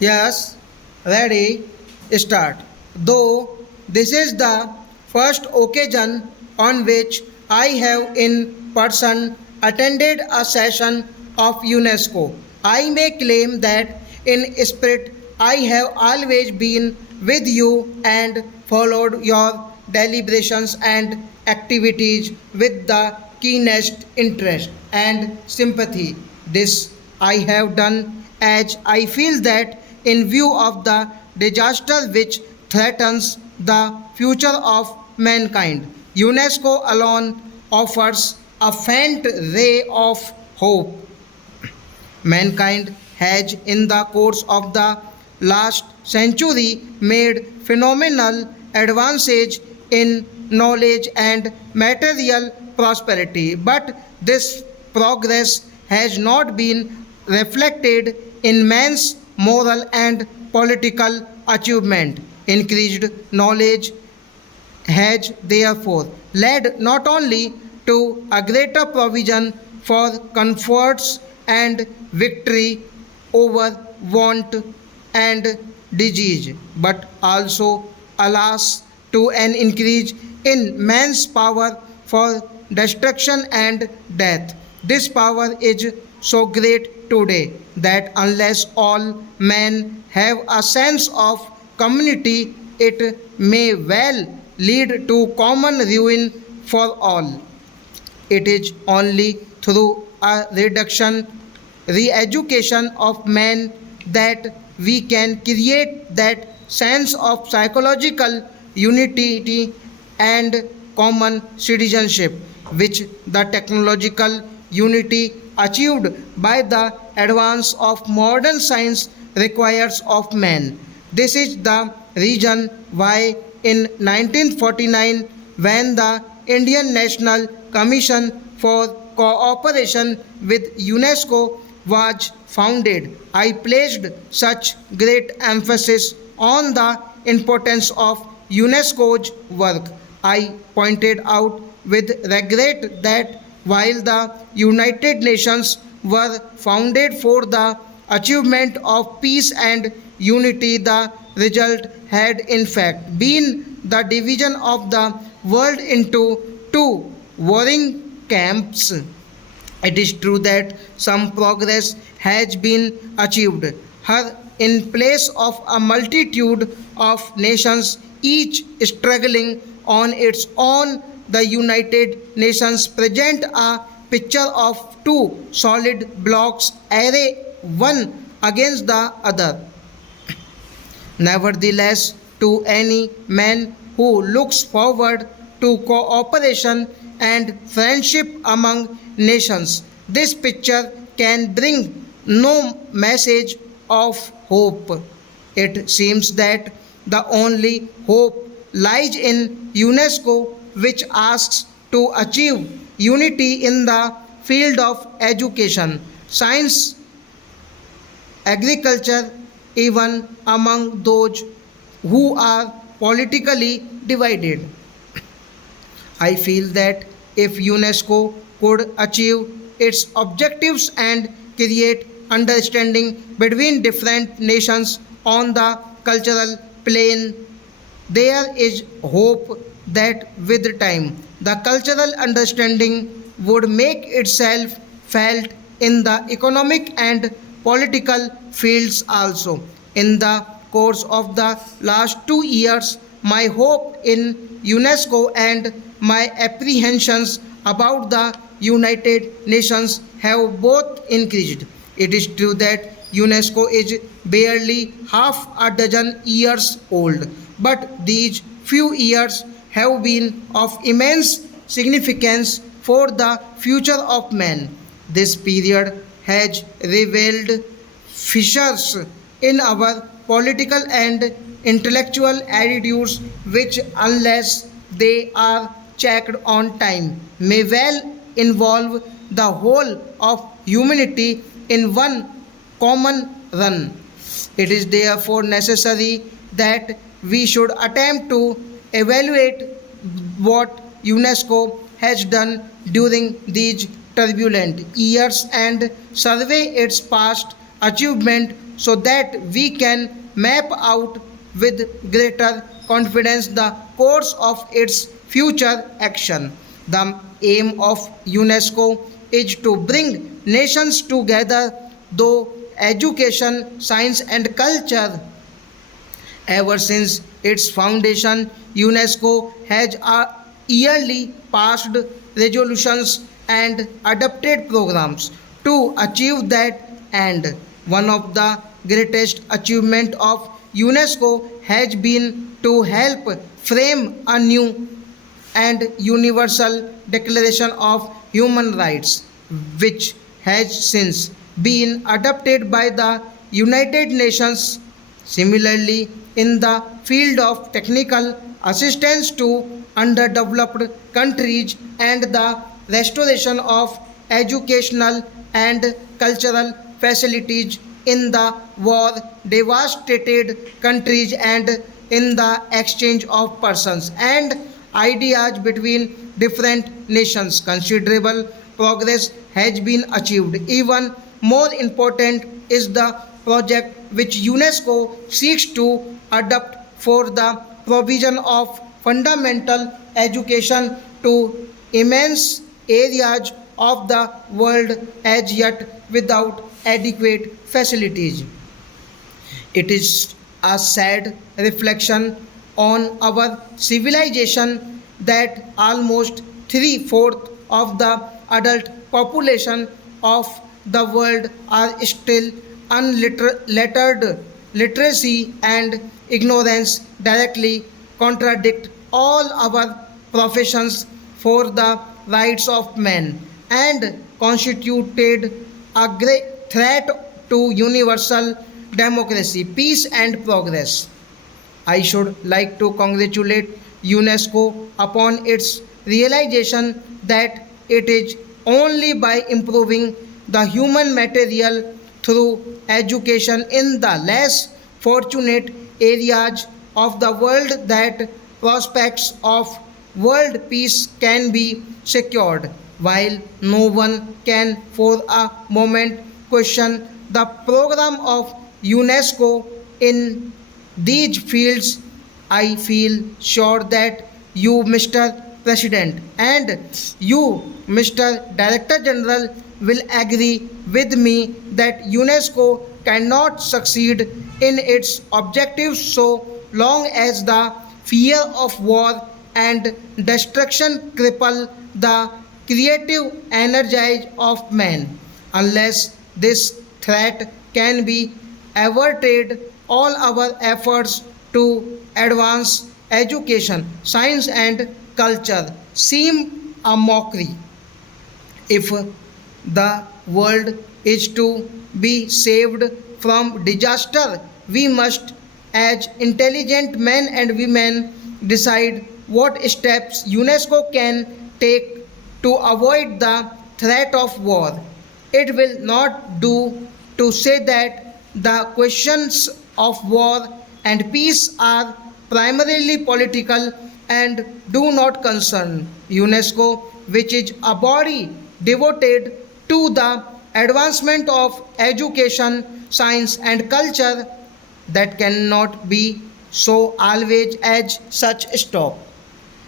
Yes, ready, start. Though this is the first occasion on which I have in person attended a session of UNESCO, I may claim that in spirit I have always been with you and followed your deliberations and activities with the keenest interest and sympathy. This I have done as I feel that in view of the disaster which threatens the future of mankind, UNESCO alone offers a faint ray of hope. Mankind has, in the course of the last century, made phenomenal advances in knowledge and material prosperity, but this progress has not been reflected in man's moral and political achievement. Increased knowledge has therefore led not only to a greater provision for comforts and victory over want and disease, but also, alas, to an increase in man's power for destruction and death. This power is so great today that unless all men have a sense of community, it may well lead to common ruin for all. It is only through a reduction, re-education of man that we can create that sense of psychological unity and common citizenship which the technological unity achieved by the advance of modern science requires of man. This is the reason why in 1949 when the Indian National Commission for Cooperation with UNESCO was founded, I placed such great emphasis on the importance of UNESCO's work. I pointed out with regret that while the United Nations were founded for the achievement of peace and unity, the result had in fact been the division of the world into two warring camps. It is true that some progress has been achieved. Her in place of a multitude of nations, each struggling on its own, the United Nations present a picture of two solid blocks array one against the other. Nevertheless, to any man who looks forward to cooperation and friendship among nations, this picture can bring no message of hope. It seems that the only hope lies in UNESCO, which asks to achieve unity in the field of education, science, agriculture, even among those who are politically divided. I feel that if UNESCO could achieve its objectives and create understanding between different nations on the cultural plane, there is hope that with time the cultural understanding would make itself felt in the economic and political fields also. In the course of the last 2 years, my hope in UNESCO and my apprehensions about the United Nations have both increased. It is true that UNESCO is barely half a dozen years old, but these few years have been of immense significance for the future of man. This period has revealed fissures in our political and intellectual attitudes which, unless they are checked on time, may well involve the whole of humanity in one common run. It is therefore necessary that we should attempt to evaluate what UNESCO has done during these turbulent years and survey its past achievement so that we can map out with greater confidence the course of its future action. The aim of UNESCO is to bring nations together, though education, science, and culture. Ever since its foundation, UNESCO has yearly passed resolutions and adopted programs to achieve that end. One of the greatest achievements of UNESCO has been to help frame a new and Universal Declaration of Human Rights, which has since been adopted by the United Nations. Similarly, in the field of technical assistance to underdeveloped countries and the restoration of educational and cultural facilities in the war devastated countries and in the exchange of persons and ideas between different nations, considerable progress has been achieved. Even more important is the project which UNESCO seeks to adopt for the provision of fundamental education to immense areas of the world as yet without adequate facilities. It is a sad reflection on our civilization that almost three-fourths of the adult population of the world are still unlettered. Literacy and ignorance directly contradict all our professions for the rights of men and constituted a great threat to universal democracy, peace, and progress. I should like to congratulate UNESCO upon its realization that it is only by improving the human material through education in the less fortunate areas of the world that prospects of world peace can be secured. While no one can for a moment question the program of UNESCO in these fields, I feel sure that you, Mr. President, and you, Mr. Director General, will agree with me that UNESCO cannot succeed in its objectives so long as the fear of war and destruction cripple the creative energy of man. Unless this threat can be averted, all our efforts to advance education, science, and culture seem a mockery. If the world is to be saved from disaster, we must, as intelligent men and women, decide what steps UNESCO can take to avoid the threat of war. It will not do to say that the questions of war and peace are primarily political and do not concern UNESCO, which is a body devoted to the advancement of education, science, and culture that cannot be so always as such stop.